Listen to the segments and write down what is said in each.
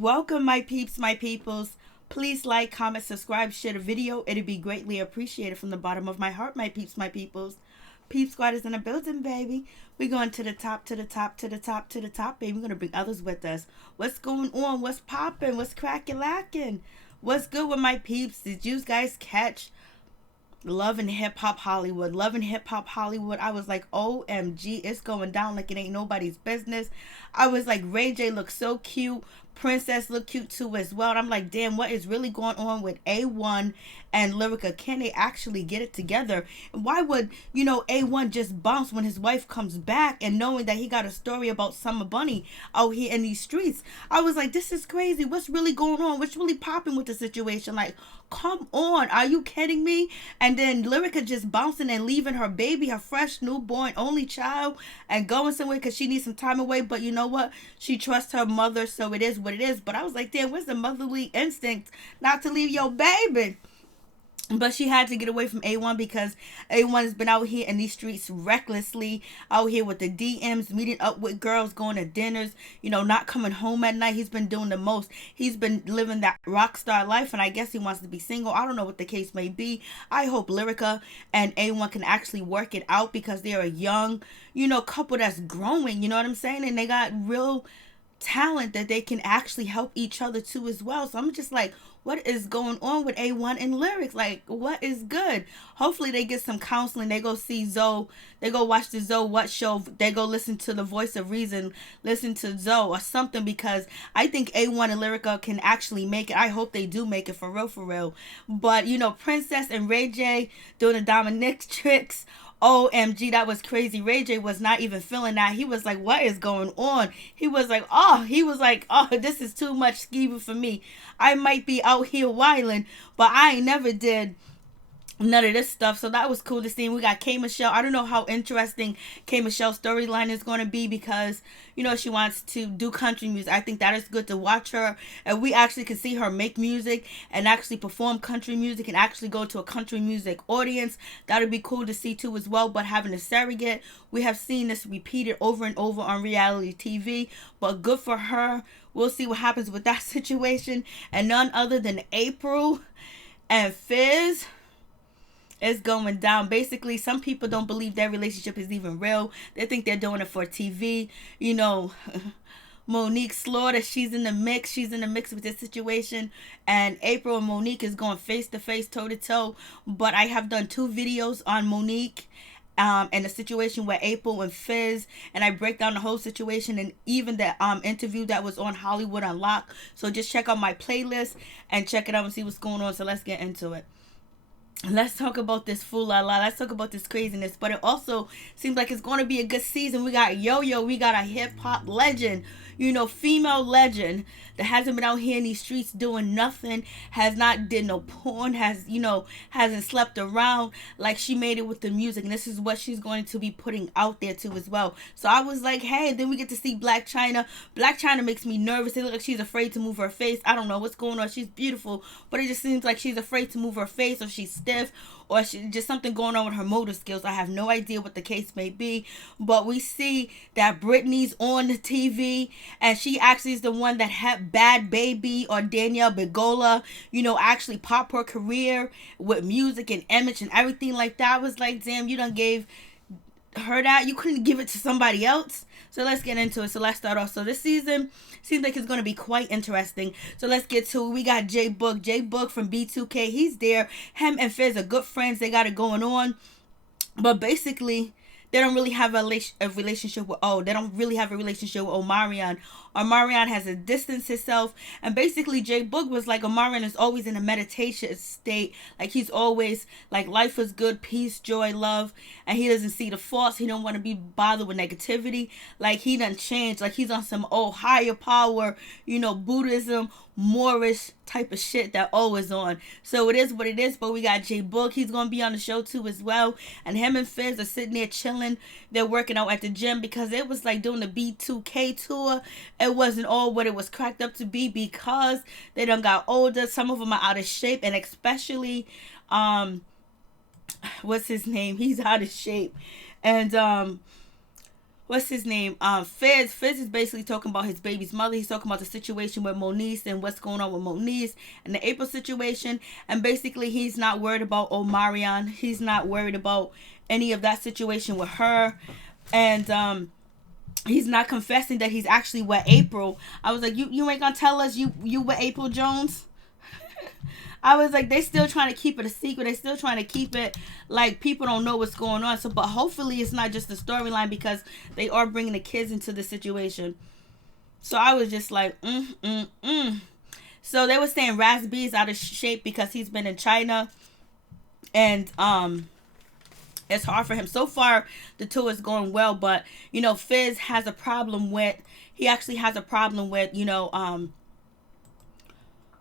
Welcome, my peeps, my peoples. Please like, comment, subscribe, share the video. It'd be greatly appreciated from the bottom of my heart, my peeps, my peoples. Peep Squad is in the building, baby. We're going to the top, to the top, to the top, to the top, baby. We're going to bring others with us. What's going on? What's popping? What's cracking, lacking? What's good with my peeps? Did you guys catch Love and Hip Hop Hollywood? Love and Hip Hop Hollywood. I was like, OMG, it's going down like it ain't nobody's business. I was like, RayJ looks so cute. Princess look cute too as well. And I'm like, damn, what is really going on with A1 and Lyrica? Can they actually get it together? Why would, A1 just bounce when his wife comes back and knowing that he got a story about Summer Bunny out here in these streets? I was like, this is crazy. What's really going on? What's really popping with the situation? Like, come on. Are you kidding me? And then Lyrica just bouncing and leaving her baby, her fresh newborn only child, and going somewhere because she needs some time away. But you know what? She trusts her mother, so it is what it is. But I was like, damn, where's the motherly instinct not to leave your baby? But she had to get away from A1 because A1 has been out here in these streets recklessly, out here with the DMs, meeting up with girls, going to dinners, not coming home at night. He's been doing the most. He's been living that rock star life, and I guess he wants to be single. I don't know what the case may be. I hope Lyrica and A1 can actually work it out because they're a young, couple that's growing, you know what I'm saying? And they got real talent that they can actually help each other too as well. So I'm just like, what is going on with A1 and Lyrics? Like, what is good? Hopefully they get some counseling. They go see Zoe. They go watch the Zoe What show. They go listen to the Voice of Reason. Listen to Zoe or something, because I think A1 and Lyrica can actually make it. I hope they do make it for real, for real. But, Princess and RayJ doing the Dominic tricks. OMG, that was crazy. RayJ was not even feeling that. He was like, what is going on? He was like, oh, this is too much skeeving for me. I might be out here wilding, but I ain't never did none of this stuff. So that was cool to see. We got K Michelle. I don't know how interesting K Michelle's storyline is going to be because she wants to do country music. I think that is good to watch her, and we actually can see her make music and actually perform country music and actually go to a country music audience. That would be cool to see too as well. But having a surrogate, we have seen this repeated over and over on reality TV, but good for her. We'll see what happens with that situation. And none other than April and Fizz is going down. Basically, some people don't believe their relationship is even real. They think they're doing it for TV. Monique Slaughter, she's in the mix. She's in the mix with this situation. And April and Monique is going face to face, toe to toe. But I have done 2 videos on Monique and the situation with April and Fizz, and I break down the whole situation and even the interview that was on Hollywood Unlocked. So just check out my playlist and check it out and see what's going on. So let's get into it. Let's talk about this fool la la. Let's talk about this craziness. But it also seems like it's going to be a good season. We got Yo-Yo. We got a hip-hop legend. Female legend that hasn't been out here in these streets doing nothing. Has not did no porn. Hasn't slept around. Like, she made it with the music. And this is what she's going to be putting out there too as well. So I was like, hey, then we get to see BlacChyna. BlacChyna makes me nervous. It looks like she's afraid to move her face. I don't know what's going on. She's beautiful. But it just seems like she's afraid to move her face, or she's stiff, or she just something going on with her motor skills. I have no idea what the case may be, but we see that Britney's on the TV, and she actually is the one that had Bad Baby or Danielle Begola, actually pop her career with music and image and everything like that. I was like, damn, you done gave her that. You couldn't give it to somebody else. So let's get into it. So let's start off. So this season seems like it's going to be quite interesting. So let's get to it. We got JBoog. JBoog from B2K. He's there. Him and Fizz are good friends. They got it going on. But basically, they don't really have a relationship with they don't really have a relationship with Omarion. Omarion has to distance himself, and basically JBoog was like, Omarion is always in a meditation state. Like, he's always like, life is good, peace, joy, love, and he doesn't see the faults. He don't want to be bothered with negativity. Like, he done changed. Like, he's on some higher power, Buddhism, Moorish type of shit that is on. So it is what it is. But we got JBoog. He's gonna be on the show too as well. And him and Fizz are sitting there chilling. They're working out at the gym because it was like doing the B2K tour. It wasn't all what it was cracked up to be because they done got older. Some of them are out of shape, and especially what's his name? He's out of shape. And what's his name? Fizz. Fizz is basically talking about his baby's mother. He's talking about the situation with Moniece and what's going on with Moniece and the April situation. And basically, he's not worried about Omarion. He's not worried about any of that situation with her. And he's not confessing that he's actually with April. I was like, you ain't gonna tell us you with April Jones? I was like, they still trying to keep it a secret. They still trying to keep it like people don't know what's going on. So, but hopefully it's not just a storyline, because they are bringing the kids into the situation. So I was just like, So they were saying Raz B is out of shape because he's been in China, and it's hard for him. So far, the tour is going well, but you know, Fizz has a problem with. He actually has a problem with, you know,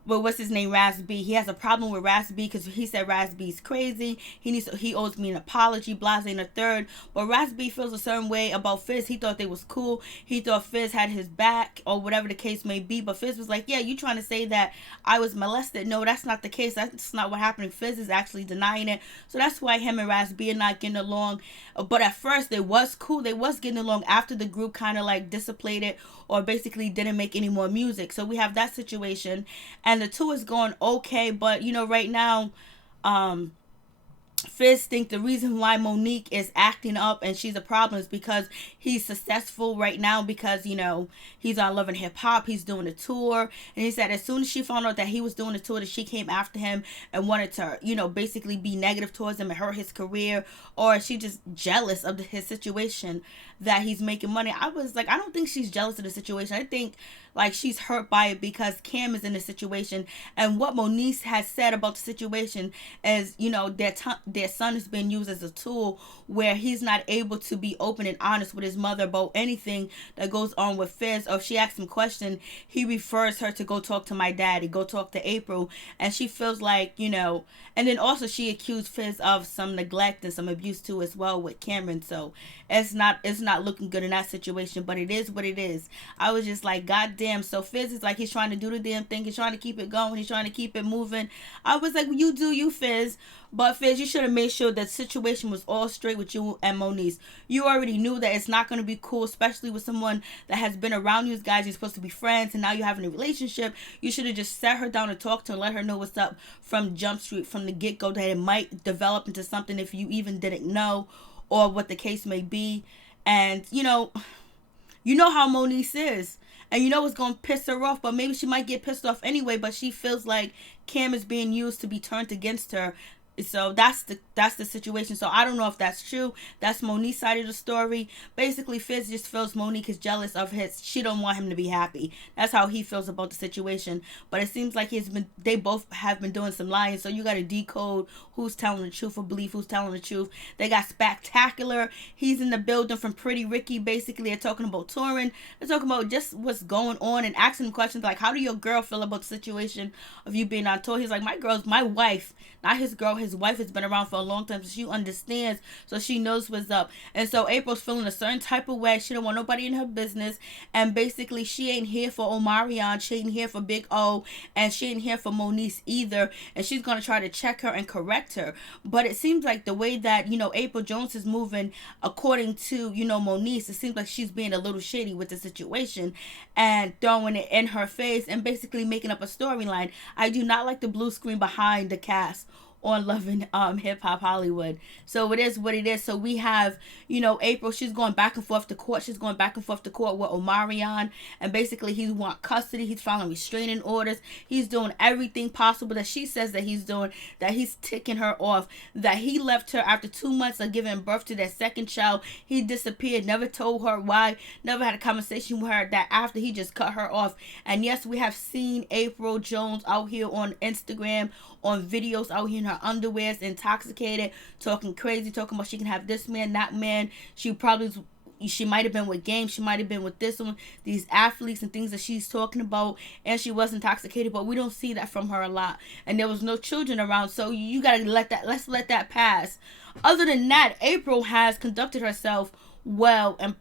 but what's his name, Raz B. He has a problem with Raz B because he said Raz B's crazy. He owes me an apology, blase and a third. But Raz B feels a certain way about Fizz. He thought they was cool. He thought Fizz had his back, or whatever the case may be. But Fizz was like, yeah, you trying to say that I was molested? No, that's not the case. That's not what happened. Fizz is actually denying it. So that's why him and Raz B are not getting along. But at first, they was cool. They was getting along after the group kind of like dissipated, or basically didn't make any more music. So we have that situation. And the tour is going okay, but you know, right now, Fizz think the reason why Monique is acting up and she's a problem is because he's successful right now, because you know, he's on Love and Hip Hop, he's doing a tour, and he said as soon as she found out that he was doing a tour, that she came after him and wanted to, you know, basically be negative towards him and hurt his career, or she just jealous of his situation that he's making money. I was like, I don't think she's jealous of the situation. I think like she's hurt by it because Cam is in the situation, and what Moniece has said about the situation is, you know, their son is being used as a tool where he's not able to be open and honest with his mother about anything that goes on with Fizz. Or if she asks him a question, he refers her to go talk to my daddy, go talk to April, and she feels like, you know, and then also she accused Fizz of some neglect and some abuse too as well with Cameron. So it's not looking good in that situation, but it is what it is. I was just like, God damn. So Fizz is like, he's trying to do the damn thing. He's trying to keep it going. He's trying to keep it moving. I was like, you do you, Fizz. But Fizz, you should have made sure that the situation was all straight with you and Moniece. You already knew that it's not going to be cool, especially with someone that has been around you guys. You're supposed to be friends, and now you're having a relationship. You should have just sat her down and talked to her and let her know what's up from Jump Street, from the get-go, that it might develop into something if you even didn't know, or what the case may be. And, you know how Moniece is. And you know it's going to piss her off, but maybe she might get pissed off anyway, but she feels like Cam is being used to be turned against her. So that's the situation. So I don't know if that's true. That's Monique's side of the story. Basically, Fizz just feels Monique is jealous of his. She don't want him to be happy. That's how he feels about the situation. But it seems like they both have been doing some lying. So you got to decode who's telling the truth or believe who's telling the truth. They got Spectacular. He's in the building from Pretty Ricky. Basically, they're talking about touring. They're talking about just what's going on and asking him questions like, how do your girl feel about the situation of you being on tour? He's like, my wife, not his girl. His wife has been around for a long time, so she understands, so she knows what's up. And so April's feeling a certain type of way. She don't want nobody in her business, and basically she ain't here for Omarion, she ain't here for Big O, and she ain't here for Moniece either, and she's gonna try to check her and correct her. But it seems like the way that, you know, April Jones is moving, according to, you know, Moniece, it seems like she's being a little shady with the situation and throwing it in her face and basically making up a storyline. I do not like the blue screen behind the cast on Love and Hip Hop Hollywood. So it is what it is. So we have, you know, April, she's going back and forth to court. She's going back and forth to court with Omarion, and basically he want custody. He's filing restraining orders. He's doing everything possible that she says that he's doing, that he's ticking her off, that he left her after 2 months of giving birth to their second child. He disappeared, never told her why, never had a conversation with her, that after he just cut her off. And yes, we have seen April Jones out here on Instagram, on videos, out here in her underwears, intoxicated, talking crazy, talking about she can have this man, that man. She might have been with Game, she might have been with this one, these athletes and things that she's talking about, and she was intoxicated, but we don't see that from her a lot. And there was no children around, so you gotta let's let that pass. Other than that, April has conducted herself well and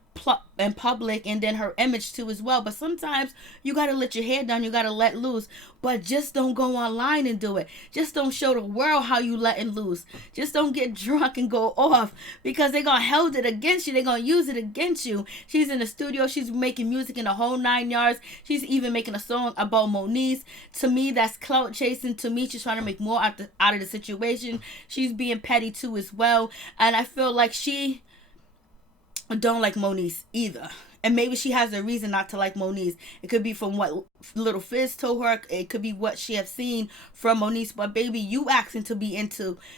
in public, and then her image too as well. But sometimes you gotta let your hair down, you gotta let loose. But just don't go online and do it. Just don't show the world how you letting loose. Just don't get drunk and go off, because they're gonna hold it against you. They're gonna use it against you. She's in the studio, she's making music in the whole 9 yards. She's even making a song about Moniece. To me, that's clout chasing. To me, she's trying to make more out of the situation. She's being petty too as well. And I feel like she don't like Moniece either. And maybe she has a reason not to like Moniece. It could be from what little Fizz told her. It could be what she have seen from Moniece. But baby, you asking to be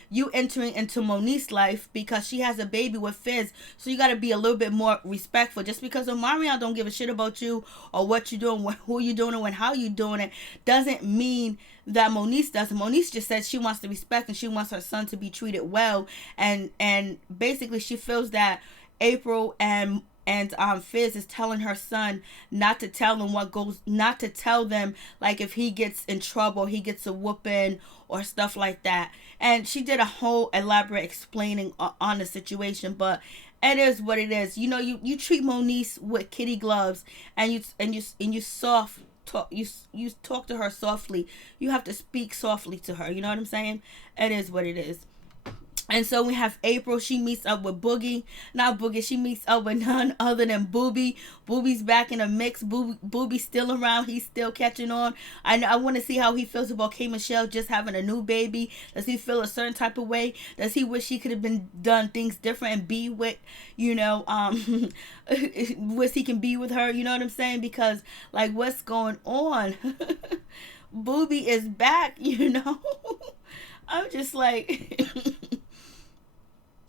you entering into Moniece's life because she has a baby with Fizz. So you got to be a little bit more respectful. Just because Omarion don't give a shit about you or what you doing, who you doing it, and how you doing it, doesn't mean that Moniece doesn't. Moniece just said she wants the respect and she wants her son to be treated well. And basically she feels that April and Fizz is telling her son not to tell them not to tell them, like, if he gets in trouble, he gets a whooping or stuff like that. And she did a whole elaborate explaining on the situation, but it is what it is. You know, you treat Moniece with kitty gloves, and you soft talk, you talk to her softly. You have to speak softly to her. You know what I'm saying? It is what it is. And so we have April. She meets up with Boogie. Not Boogie. She meets up with none other than Boobie. Boobie's back in the mix. Boobie's still around. He's still catching on. I want to see how he feels about K. Michelle just having a new baby. Does he feel a certain type of way? Does he wish he could have been done things different and be with, wish he can be with her? You know what I'm saying? Because, like, what's going on? Boobie is back, I'm just like...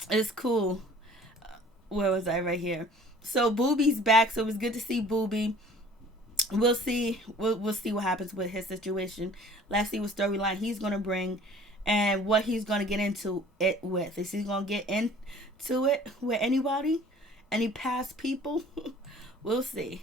It's cool. Where was I? Right here. So Boobie's back. So it was good to see Boobie. We'll see. We'll see what happens with his situation. Let's see what storyline he's gonna bring, and what he's gonna get into it with. Is he gonna get into it with anybody? Any past people? We'll see.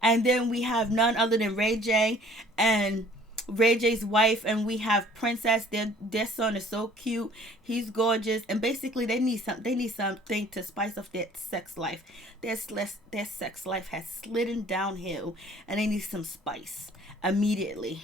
And then we have none other than RayJ and RayJ's wife, and we have Princess. Their son is so cute. He's gorgeous, and basically they need something to spice up their sex life. Their sex life has slidden downhill, and they need some spice immediately.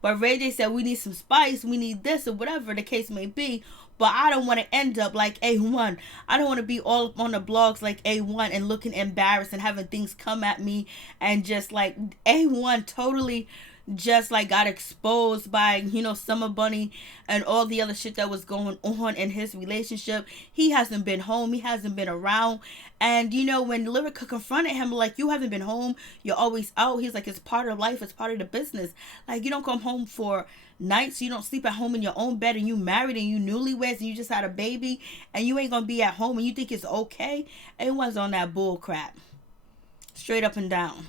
But RayJ said, we need some spice, we need this, or whatever the case may be. But I don't want to end up like A1. I don't want to be all on the blogs like A1 and looking embarrassed and having things come at me, and just like A1 totally just like got exposed by Summer Bunny and all the other shit that was going on in his relationship. He hasn't been home, he hasn't been around. And when Lyrica confronted him, like, you haven't been home, you're always out, he's like, it's part of life, it's part of the business. Like, you don't come home for nights, you don't sleep at home in your own bed, and you married and you newlyweds and you just had a baby, and you ain't gonna be at home and you think it's okay. It was on that bull crap, straight up and down.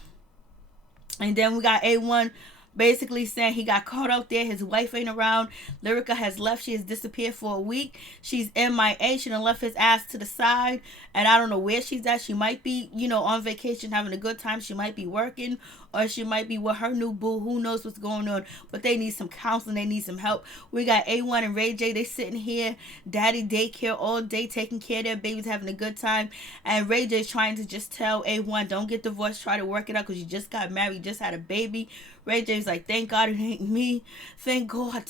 And then we got A1 basically saying he got caught out there, his wife ain't around, Lyrica has left, she has disappeared for a week, she's MIA, she done left his ass to the side, and I don't know where she's at. She might be on vacation having a good time, she might be working, or she might be with her new boo, who knows what's going on. But they need some counseling, they need some help. We got A1 and RayJ, they sitting here, daddy daycare all day, taking care of their babies, having a good time, and RayJ's trying to just tell A1, don't get divorced, try to work it out, because you just got married, just had a baby. RayJ's like, thank God it ain't me. Thank God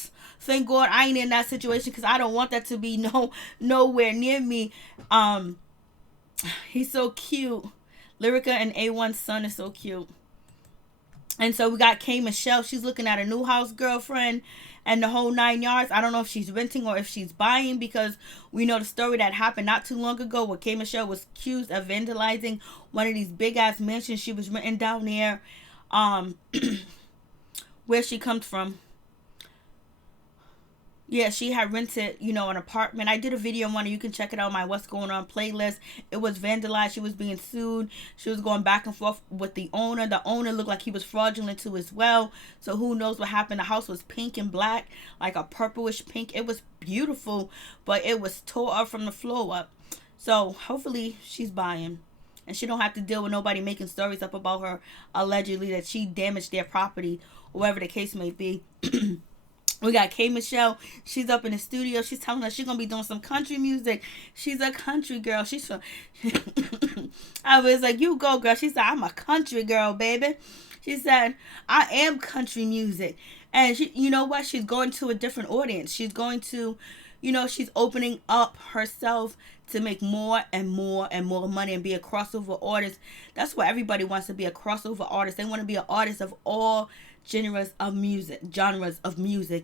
I ain't in that situation, because I don't want that to be nowhere near me. He's so cute. Lyrica and A1's son is so cute. And so we got K. Michelle. She's looking at a new house, girlfriend, and the whole 9 yards. I don't know if she's renting or if she's buying, because we know the story that happened not too long ago where K. Michelle was accused of vandalizing one of these big ass mansions she was renting down there. Where she comes from. Yeah, she had rented, an apartment. I did a video on it. You can check it out on my What's Going On playlist. It was vandalized. She was being sued. She was going back and forth with the owner. The owner looked like he was fraudulent too as well. So who knows what happened. The house was pink and black, like a purplish pink. It was beautiful, but it was tore up from the floor up. So hopefully she's buying, and she don't have to deal with nobody making stories up about her allegedly that she damaged their property, whatever the case may be. We got K Michelle. She's up in the studio. She's telling us she's gonna be doing some country music. She's a country girl. She's from I was like, you go, girl. She said, I'm a country girl, baby. She said, I am country music. And she, you know what? She's going to a different audience. She's going to, she's opening up herself to make more and more and more money and be a crossover artist. That's what everybody wants to be, a crossover artist. They want to be an artist of all genres of music.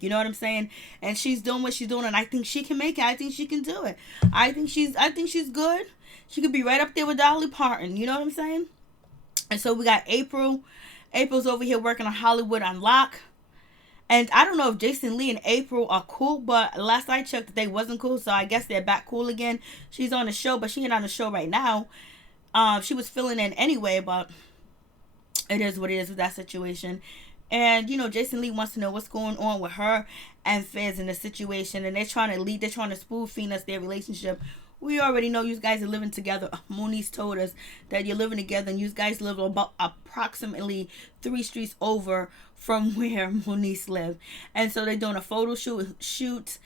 You know what I'm saying? And she's doing what she's doing, and I think she can make it. I think she can do it. I think she's good. She could be right up there with Dolly Parton. You know what I'm saying? And so we got April. April's over here working on Hollywood Unlock. And I don't know if Jason Lee and April are cool, but last I checked, they wasn't cool. So I guess they're back cool again. She's on the show, but she ain't on the show right now. She was filling in anyway, but it is what it is with that situation. And, Jason Lee wants to know what's going on with her and Fizz in the situation. And they're trying to spoon-feed us their relationship. We already know you guys are living together. Moniece told us that you're living together and you guys live about approximately 3 streets over from where Moniece lived. And so they're doing a photo shoot,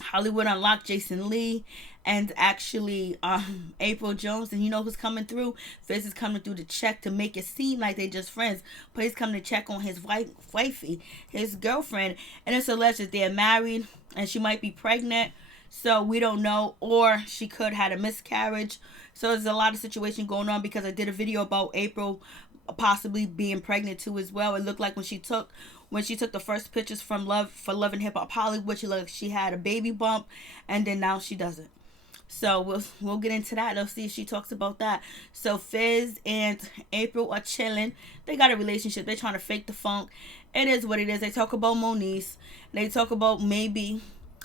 Hollywood Unlocked, Jason Lee, and actually April Jones. And you know who's coming through? Fizz is coming through to check to make it seem like they're just friends, but he's coming to check on his wifey, his girlfriend. And it's alleged that they're married and she might be pregnant, so we don't know, or she could had a miscarriage. So there's a lot of situation going on, because I did a video about April possibly being pregnant too as well. It looked like when she took the first pictures from Love and Hip Hop Hollywood, she looked like she had a baby bump, and then now she doesn't. So we'll get into that. Let's see if she talks about that. So Fizz and April are chilling. They got a relationship. They're trying to fake the funk. It is what it is. They talk about Moniece. They talk about maybe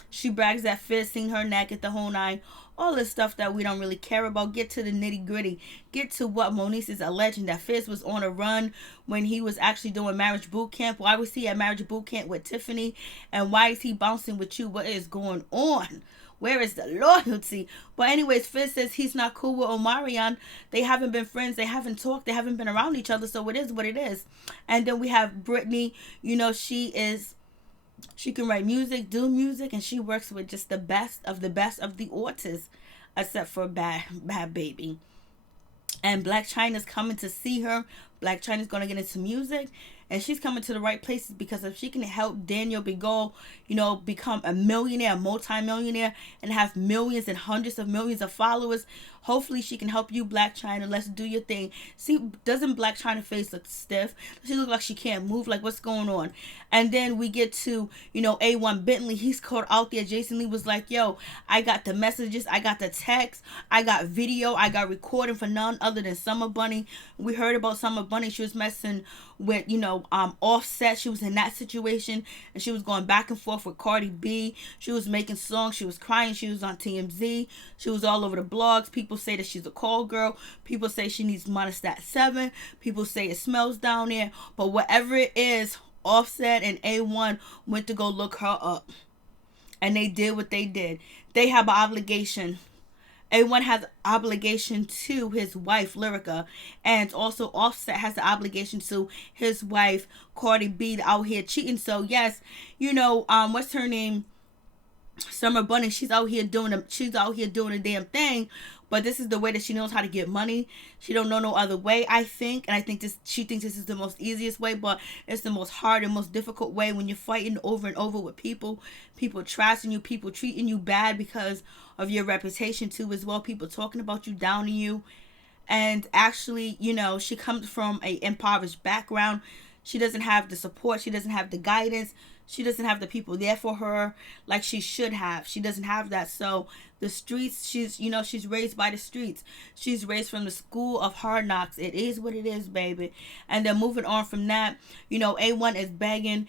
she brags that Fizz seen her neck at the whole 9. All this stuff that we don't really care about. Get to the nitty gritty. Get to what Moniece is alleging, that Fizz was on a run when he was actually doing marriage boot camp. Why was he at marriage boot camp with Tiffany? And why is he bouncing with you? What is going on? Where is the loyalty? But anyways, Fizz says he's not cool with Omarion. They haven't been friends. They haven't talked. They haven't been around each other. So it is what it is. And then we have Brittany. She can write music, do music, and she works with just the best of the artists, except for Bad Baby. And BlacChyna's coming to see her. BlacChyna's going to get into music, and she's coming to the right places, because if she can help Daniel Bigol, become a millionaire, a multi-millionaire, and have millions and hundreds of millions of followers, hopefully she can help you, BlacChyna. Let's do your thing. See, doesn't BlacChyna face look stiff? She look like she can't move. Like, what's going on? And then we get to, A1 Bentley. He's caught out there. Jason Lee was like, yo, I got the messages. I got the text. I got video. I got recording for none other than Summer Bunny. We heard about Summer Bunny. She was messing with, Offset. She was in that situation, and she was going back and forth with Cardi B. She was making songs. She was crying. She was on TMZ. She was all over the blogs. People say that she's a call girl. People say she needs Monostat 7. People say it smells down there. But whatever it is, Offset and A1 went to go look her up, and they did what they did. They have an obligation. A1 has an obligation to his wife, Lyrica, and also Offset has the obligation to his wife, Cardi B, out here cheating. So yes, what's her name? Summer Bunny, she's out here doing a damn thing, but this is the way that she knows how to get money. She don't know no other way, I think, and I think she thinks this is the most easiest way, but it's the most hard and most difficult way when you're fighting over and over with people trashing you, people treating you bad because of your reputation too as well, people talking about you, downing you. And actually, she comes from a impoverished background. She doesn't have the support, she doesn't have the guidance, she doesn't have the people there for her like she should have. She doesn't have that. So the streets, she's raised by the streets. She's raised from the school of hard knocks. It is what it is, baby. And then moving on from that, A1 is begging,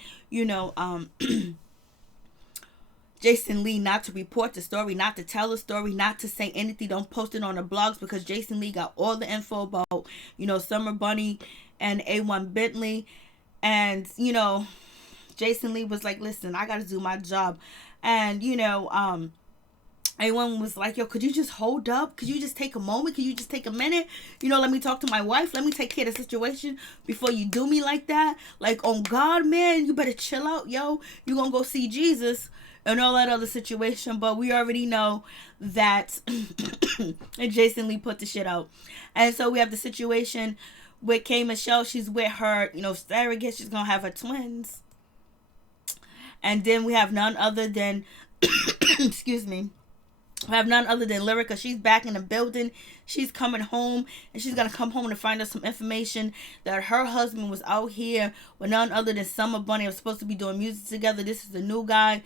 Jason Lee not to report the story, not to tell the story, not to say anything. Don't post it on the blogs, because Jason Lee got all the info about, Summer Bunny and A1 Bentley. And, Jason Lee was like, listen, I got to do my job. And, Everyone was like, yo, could you just hold up? Could you just take a moment? Could you just take a minute? Let me talk to my wife. Let me take care of the situation before you do me like that. Like, on God, man, you better chill out, yo. You gonna go see Jesus and all that other situation. But we already know that Jason Lee put the shit out. And so we have the situation with K. Michelle. She's with her, surrogate. She's gonna have her twins. And then we have none other than, excuse me, we have none other than Lyrica. She's back in the building. She's coming home, and she's gonna come home to find out some information that her husband was out here with none other than Summer Bunny. They were supposed to be doing music together. This is the new guy.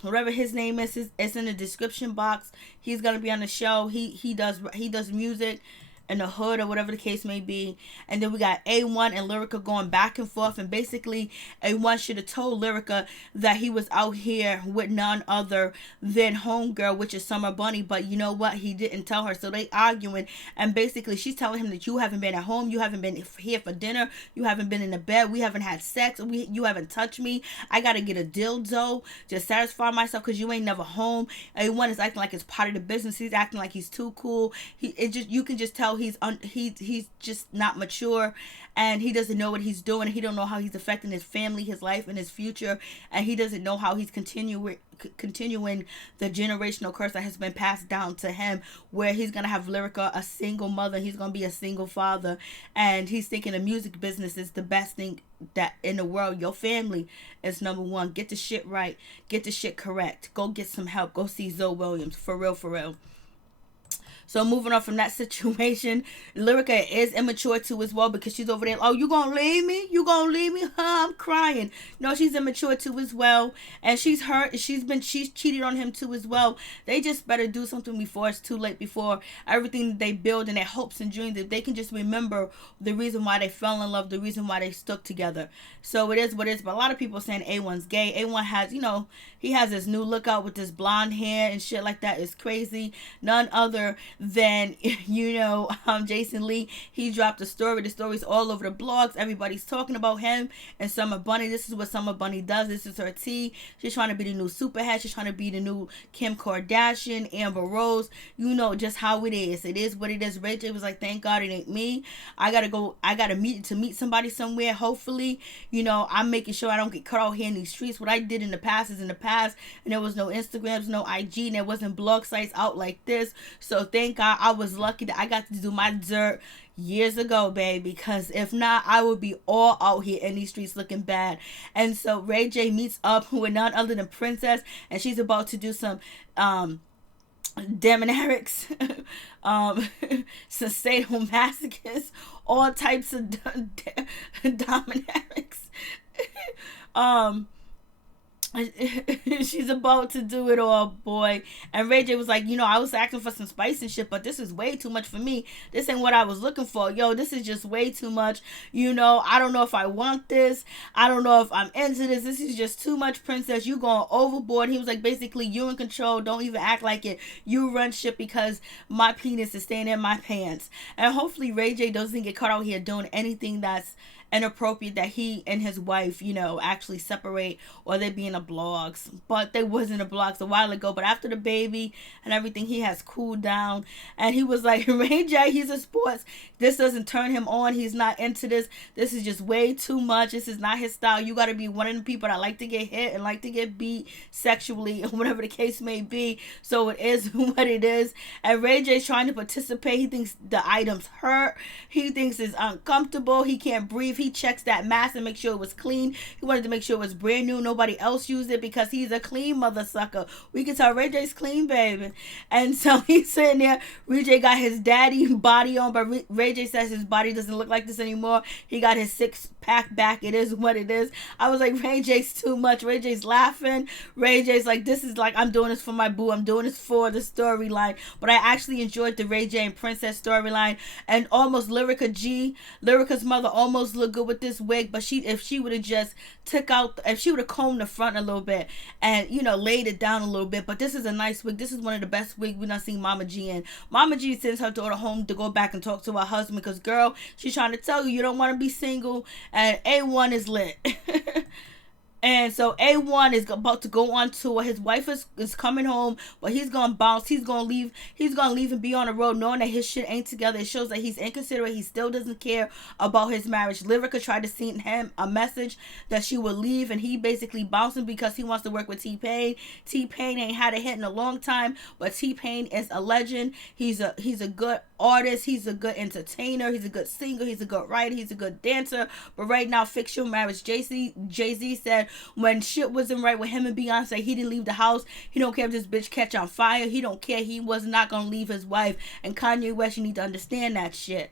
Whatever his name is, it's in the description box. He's gonna be on the show. He does music in the hood or whatever the case may be. And then we got A1 and Lyrica going back and forth, and basically A1 should have told Lyrica that he was out here with none other than homegirl, which is Summer Bunny, but you know what, he didn't tell her. So they arguing, and basically she's telling him that you haven't been at home, you haven't been here for dinner, you haven't been in the bed, we haven't had sex, you haven't touched me, I gotta get a dildo to satisfy myself because you ain't never home. A1 is acting like it's part of the business. He's acting like he's too cool. You can just tell he's just not mature, and he doesn't know what he's doing. He don't know how he's affecting his family, his life, and his future, and he doesn't know how he's continuing the generational curse that has been passed down to him, where he's gonna have Lyrica a single mother, he's gonna be a single father, and he's thinking the music business is the best thing that in the world. Your family is number one. Get the shit right, get the shit correct, go get some help, go see Zoe Williams, for real. So moving on from that situation, Lyrica is immature too as well, because she's over there, oh, you gonna leave me? You gonna leave me? Huh? I'm crying. No, she's immature too as well. And she's hurt. She's cheated on him too as well. They just better do something before it's too late, before everything they build and their hopes and dreams, if they can just remember the reason why they fell in love, the reason why they stuck together. So it is what it is. But a lot of people are saying A1's gay. A1 has, he has this new look out with this blonde hair and shit like that. It's crazy. None other than, Jason Lee. He dropped a story. The story's all over the blogs. Everybody's talking about him and Summer Bunny. This is what Summer Bunny does. This is her tea. She's trying to be the new superhead. She's trying to be the new Kim Kardashian, Amber Rose. You know just how it is. It is what it is. RayJ was like, thank God it ain't me. I gotta meet somebody somewhere. Hopefully, I'm making sure I don't get cut out here in these streets. What I did in the past is in the past, and there was no Instagrams, no IG, and there wasn't blog sites out like this. So thank God I was lucky that I got to do my dirt years ago, babe, because if not, I would be all out here in these streets looking bad. And so RayJ meets up with none other than Princess, and she's about to do some dominatrix, some sadomasochists, all types of dominatrix. She's about to do it all, boy. And RayJ was like, I was asking for some spice and shit, but this is way too much for me. This ain't what I was looking for. Yo, this is just way too much. I don't know if I want this. I don't know if I'm into this. This is just too much, Princess. You going overboard. He was like, basically, you in control. Don't even act like it. You run shit because my penis is staying in my pants. And hopefully RayJ doesn't get caught out here doing anything that's inappropriate, that he and his wife, actually separate, or they be in the blogs. But they was in the blogs a while ago. But after the baby and everything, he has cooled down. And he was like, RayJ, he's a sports. This doesn't turn him on. He's not into this. This is just way too much. This is not his style. You got to be one of the people that like to get hit and like to get beat sexually, or whatever the case may be. So it is what it is. And RayJ's trying to participate. He thinks the items hurt. He thinks it's uncomfortable. He can't breathe. He checks that mask and make sure it was clean. He wanted to make sure it was brand new. Nobody else used it because he's a clean mother sucker. We can tell RayJ's clean, baby. And so he's sitting there. RayJ got his daddy body on, but RayJ says his body doesn't look like this anymore. He got his 6-pack back. It is what it is. I was like, RayJ's too much. RayJ's laughing. RayJ's like, this is like, I'm doing this for my boo. I'm doing this for the storyline. But I actually enjoyed the RayJ and Princess storyline. And almost Lyrica's mother almost looked good with this wig, but if she would have just if she would have combed the front a little bit and laid it down a little bit. But this is a nice wig. This is one of the best wigs we've not seen Mama G in. Mama G sends her daughter home to go back and talk to her husband, because girl, she's trying to tell you don't want to be single, and A1 is lit. And so A1 is about to go on tour. His wife is coming home, but he's gonna bounce. He's gonna leave. He's gonna leave and be on the road, knowing that his shit ain't together. It shows that he's inconsiderate. He still doesn't care about his marriage. Lyrica tried to send him a message that she would leave, and he basically bouncing because he wants to work with T-Pain. T-Pain ain't had a hit in a long time, but T-Pain is a legend. He's a good artist. He's a good entertainer. He's a good singer. He's a good writer. He's a good dancer. But right now, fix your marriage. Jay-Z said when shit wasn't right with him and Beyonce, he didn't leave the house. He don't care if this bitch catch on fire. He don't care. He was not gonna leave his wife. And Kanye West, you need to understand that shit.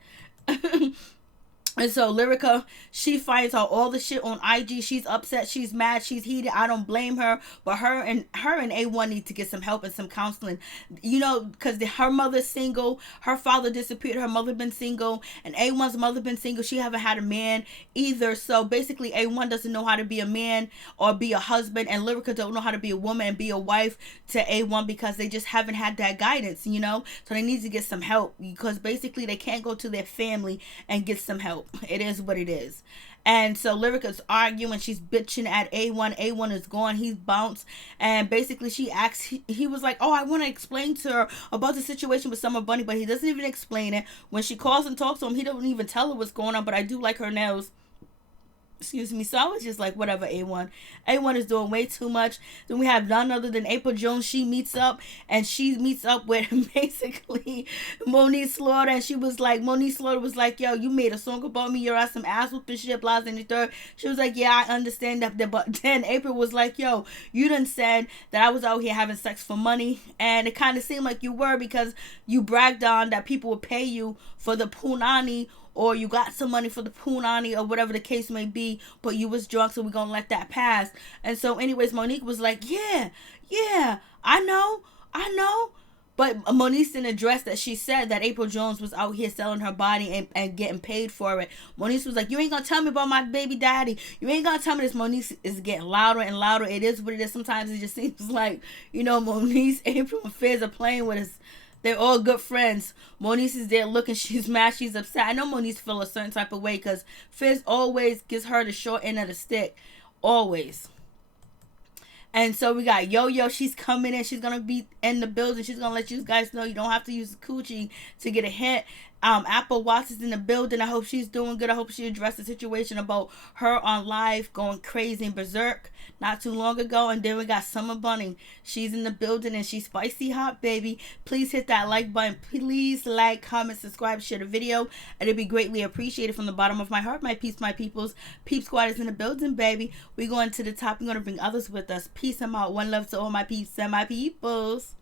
And so Lyrica, she finds out all the shit on IG. She's upset. She's mad. She's heated. I don't blame her. But her and A1 need to get some help and some counseling. You know, because her mother's single. Her father disappeared. Her mother been single. And A1's mother been single. She haven't had a man either. So basically A1 doesn't know how to be a man or be a husband. And Lyrica don't know how to be a woman and be a wife to A1 because they just haven't had that guidance, you know. So they need to get some help because basically they can't go to their family and get some help. It is what it is. And so Lyrica's arguing, she's bitching at A1. A1 is gone. He's bounced. And basically she asks, he was like, oh, I want to explain to her about the situation with Summer Bunny, but he doesn't even explain it. When she calls and talks to him, he don't even tell her what's going on, but I do like her nails. Excuse me. So I was just like, whatever, A1. A1 is doing way too much. Then we have none other than April Jones. She meets up with basically Monique Slaughter. And Monique Slaughter was like, yo, you made a song about me. You're at some ass whooping shit, blah, and the third. She was like, yeah, I understand that. But then April was like, yo, you done said that I was out here having sex for money. And it kind of seemed like you were because you bragged on that people would pay you for the punani, or you got some money for the punani, or whatever the case may be, but you was drunk, so we're gonna let that pass. And so anyways, Monique was like, yeah, I know. But Monique didn't address that she said that April Jones was out here selling her body and getting paid for it. Monique was like, you ain't gonna tell me about my baby daddy. You ain't gonna tell me this. Monique is getting louder and louder. It is what it is. Sometimes it just seems like, you know, Monique, April, and Fizz are playing with us. They're all good friends. Monique is there looking. She's mad. She's upset. I know Monique feels a certain type of way because Fizz always gives her the short end of the stick. Always. And so we got Yo-Yo. She's coming in. She's going to be in the building. She's going to let you guys know you don't have to use the coochie to get a hit. Apple Watts is in the building. I hope she's doing good. I hope she addressed the situation about her on live going crazy and berserk not too long ago. And then we got Summer Bunny. She's in the building and she's spicy hot, baby. Please hit that like button. Please like, comment, subscribe, share the video. And it'd be greatly appreciated from the bottom of my heart. My peeps, my peoples. Peep Squad is in the building, baby. We're going to the top. We're going to bring others with us. Peace. I'm out. One love to all my peeps and my peoples.